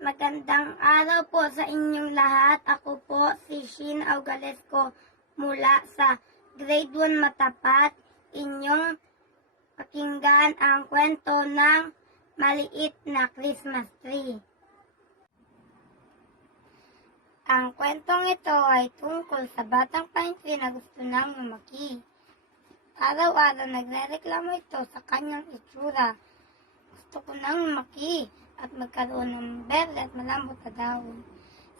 Magandang araw po sa inyong lahat. Ako po si Shin Augalesco mula sa Grade 1 Matapat. Inyong pakinggan ang kwento ng maliit na Christmas tree. Ang kwentong ito ay tungkol sa batang pine tree na gusto nang lumaki. Araw-araw nagrereklamo ito sa kanyang itsura. Gusto ko nang lumaki at magkaroon ng berde at malambot na dahon.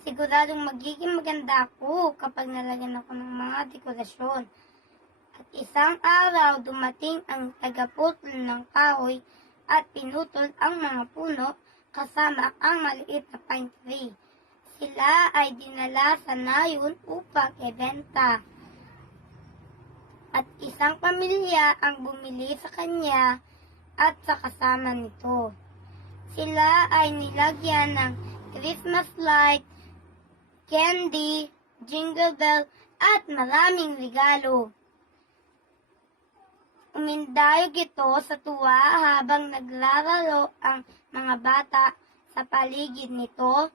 Siguradong magiging maganda ako kapag nalagyan ako ng mga dekorasyon. At isang araw dumating ang tagaputol ng kahoy at pinutol ang mga puno kasama ang maliit na pine tree. Sila ay dinala sa nayon upang ibenta. At isang pamilya ang bumili sa kanya at sa kasama nito. Sila ay nilagyan ng Christmas light, candy, jingle bell, at maraming regalo. Umindayog ito sa tuwa habang naglalaro ang mga bata sa paligid nito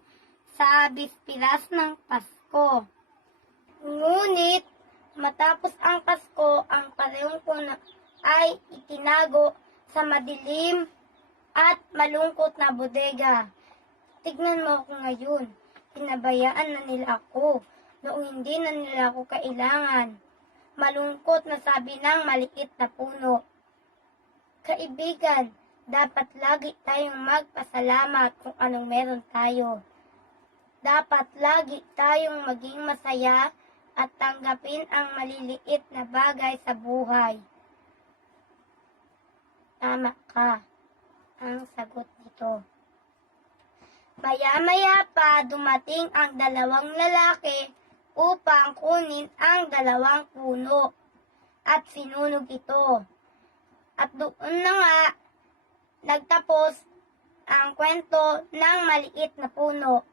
sa bispiras ng Pasko. Ngunit matapos ang Pasko, ang parehong puno ay itinago sa madilim at malungkot na bodega. Tignan mo ako ngayon. Pinabayaan na nila ako noong hindi na nila ako kailangan. Malungkot na sabi ng maliit na puno. Kaibigan, dapat lagi tayong magpasalamat kung anong meron tayo. Dapat lagi tayong maging masaya at tanggapin ang maliliit na bagay sa buhay. Tama ka, ang sagot nito. Maya-maya pa dumating ang dalawang lalaki upang kunin ang dalawang puno at sinunog ito. At doon na nga nagtapos ang kwento ng maliit na puno.